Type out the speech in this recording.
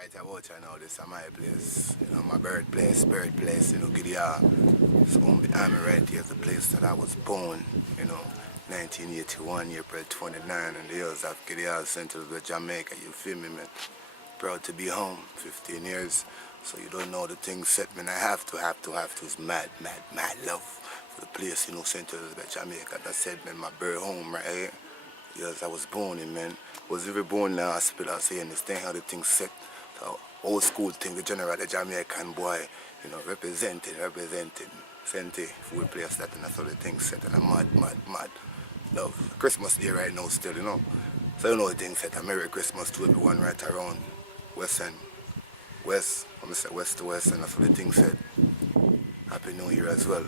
Right about you now, this is my place, my birthplace, Gideon. So behind me right here is the place that I was born, 1981, April 29, in the hills of Gideon, Central Jamaica, you feel me, man? Proud to be home, 15 years, so you don't know the things set, man. I have to, it's mad love for the place, Central Jamaica. That said, man, my birth home right here. Yes, I was born in, man. Was even born in the hospital, so you understand how the things set. So, old school thing, the general, the Jamaican boy, representing. Sente, full place that, and that's how the things set, and I'm mad. Love. Christmas Day right now still, So you know the things set, a Merry Christmas to everyone right around West End. West, I'm going to say West to West, and that's how the things set. Happy New Year as well.